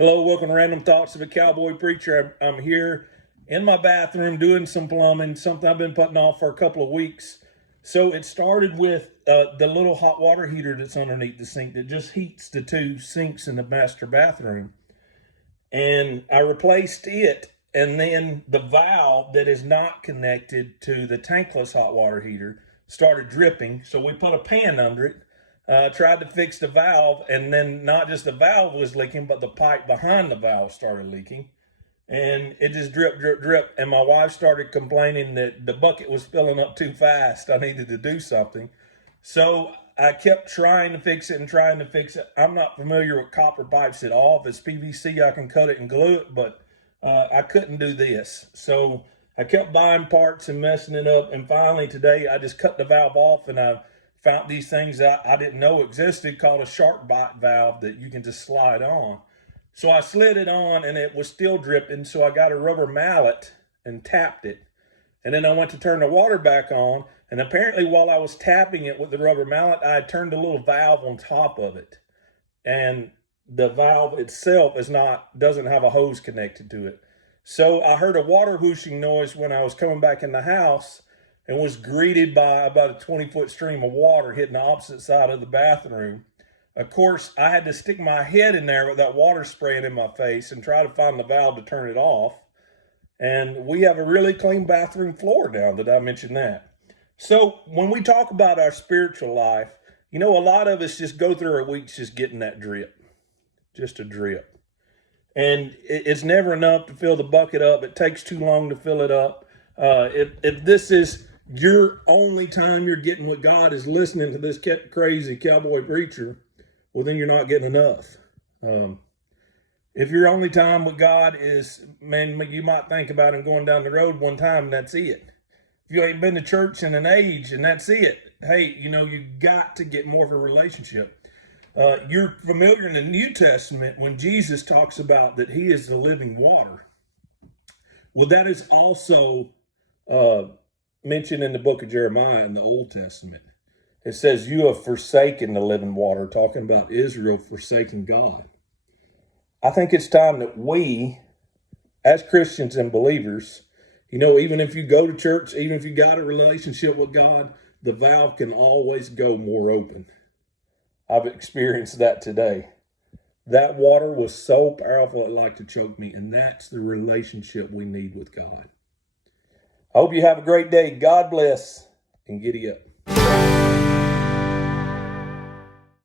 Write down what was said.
Hello, welcome to Random Thoughts of a Cowboy Preacher. I'm here in my bathroom doing some plumbing, something I've been putting off for a couple of weeks. So it started with the little hot water heater that's underneath the sink that just heats the two sinks in the master bathroom. And I replaced it, and then the valve that is not connected to the tankless hot water heater started dripping. So we put a pan under it. Tried to fix the valve, and then not just the valve was leaking, but the pipe behind the valve started leaking. And it just drip, drip, drip. And my wife started complaining that the bucket was filling up too fast. I needed to do something. So I kept trying to fix it and trying to fix it. I'm not familiar with copper pipes at all. If it's PVC, I can cut it and glue it, but I couldn't do this. So I kept buying parts and messing it up. And finally today, I just cut the valve off, and I found these things that I didn't know existed called a shark bite valve that you can just slide on. So I slid it on, and it was still dripping. So I got a rubber mallet and tapped it. And then I went to turn the water back on. And apparently while I was tapping it with the rubber mallet, I turned a little valve on top of it. And the valve itself doesn't have a hose connected to it. So I heard a water whooshing noise when I was coming back in the house, and was greeted by about a 20-foot stream of water hitting the opposite side of the bathroom. Of course, I had to stick my head in there with that water spraying in my face and try to find the valve to turn it off. And we have a really clean bathroom floor now that I mentioned that. So when we talk about our spiritual life, a lot of us just go through our weeks just getting that drip, just a drip. And it's never enough to fill the bucket up. It takes too long to fill it up. If this is your only time you're getting what God is listening to this crazy cowboy preacher, well, then you're not getting enough. If your only time with God is, man, you might think about him going down the road one time and that's it. If you ain't been to church in an age and that's it, hey, you got to get more of a relationship. You're familiar in the New Testament when Jesus talks about that he is the living water. Well, that is also mentioned in the book of Jeremiah in the Old Testament. It says, you have forsaken the living water, talking about Israel forsaking God. I think it's time that we, as Christians and believers, even if you go to church, even if you got a relationship with God, the valve can always go more open. I've experienced that today. That water was so powerful it liked to choke me, and that's the relationship we need with God. I hope you have a great day. God bless, and giddy up.